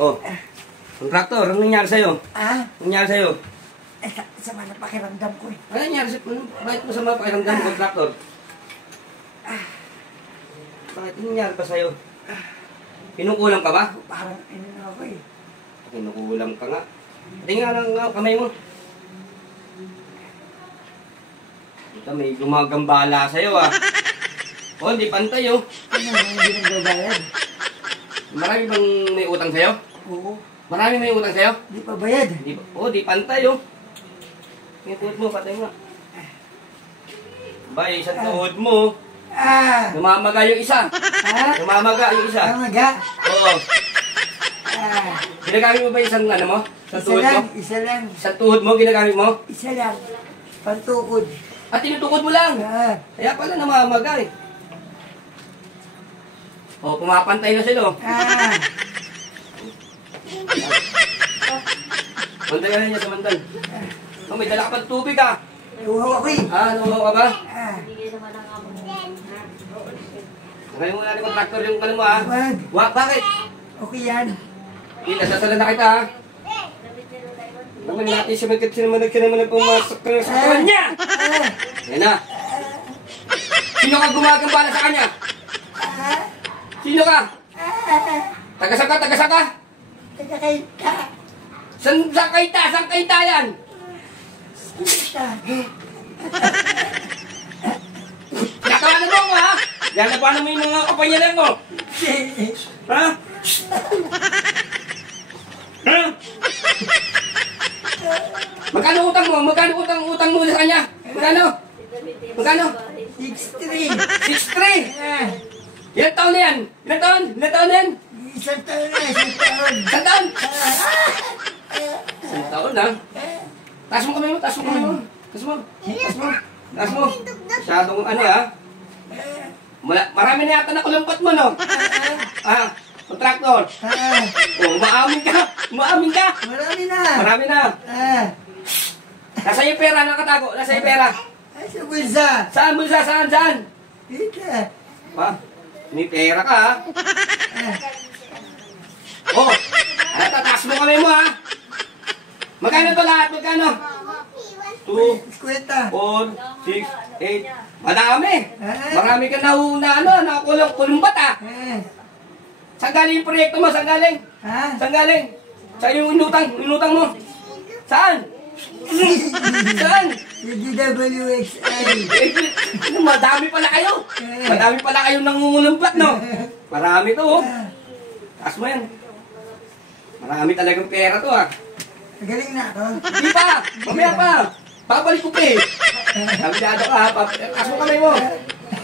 Oh. Kontraktor, anong nangyari sa'yo? Ah? Anong nangyari sa'yo? Sama na pakiramdam ko eh. Ano nangyari sa'yo? Bakit mo sama pakiramdam mo, kontraktor? Bakit anong nangyari pa sa'yo? Pinukulang ka ba? Parang na ako eh. Pinukulang ka nga. Tingnan nga kamay mo. Ito may gumagambala sa'yo ah. Oh, di pantay oh. Ano, hindi nagbabayad? Marami bang may utang sa'yo? Oo. Marami may utang sa'yo? Di pa bayad? Di pantay oh. Yung tuhod mo, patay mo. Ba, isang tuhod mo. Namamaga yung isa. Namamaga yung isa. Namamaga? Oo. Ginagamit mo ba isang ano mo? Sa tuhod mo? Isa lang. Sa tuhod mo, ginagamit mo? Isa lang. Pantukod. At tinutukod mo lang. Kaya pala namamaga eh. Oh, pumapantay na sila oh. Mantay ka na niya sa mantan. Oh, may dala ka pa tubig ah. Uhaw ako eh. Nakuhaw ka ba? Ngayon mo natin kontraktor yung ano mo ah. Wag. Bakit? Okay yan. Nasasala na kita ah. Naman natin siya magkatsinamalag pumasok ka sa katawan niya. Yan na. Sino ka gumagambala sa kanya? Sino ka? Tagasaka? Tagakayta. Saan kayta yan? Nakawanan mo ako ha? Yan na paano mo yung mga kapanyalan mo? Ha? Ha? Magkano utang mo? Magkano utang mo sa kanya? Magkano? 6'3". 6'3". Ilang taon na yan? Ilang taon na yan? Isang taon na. Isang taon? Isang taon na? Taas mo kamay mo. Masyadong ano ha? Marami na yata nakulampot mo no? Kontraktor. Oh, maamin ka. Marami na. Nasa yung pera, nakatago. Nasa yung pera. Sa bulsa. Saan bulsa? Saan? Dito. May pera ka ha? Oh, tataas mo kamay mo ha? Magkano to lahat? Magkano? 2, 4, 6, 8. Madami. Marami ka nakulumbat ha? Saan galing yung proyekto mo? Saan galing? Saan yung inutang mo? Saan? DWXI. Madami pala kayo. Madami pala kayong nangungulumbat, no? Marami to, oh. Taas mo yan. Marami talagang pera to, ah. Magaling na ako. Hindi pa. Mamaya pa. Babalik ko pa eh. Kabidado ka, ha? Taas mo kamay mo.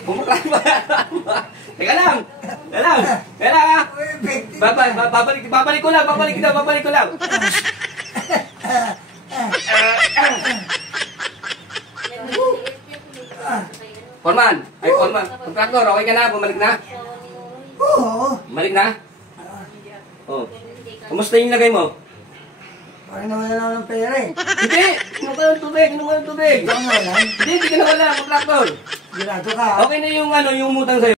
Bumaklay ba? Teka lang, ha? Babalik ko lang. Foreman. Kontraktor, okay ka na? Bumalik na? Oo. Bumalik na? Oh. Kumusta yung lagay mo? Parang nawala na ako ng pera eh. Hindi! Inom ka ng tubig. Hindi ka nawala, kontraktor. Sigurado ka. Okay na yung utang sa'yo.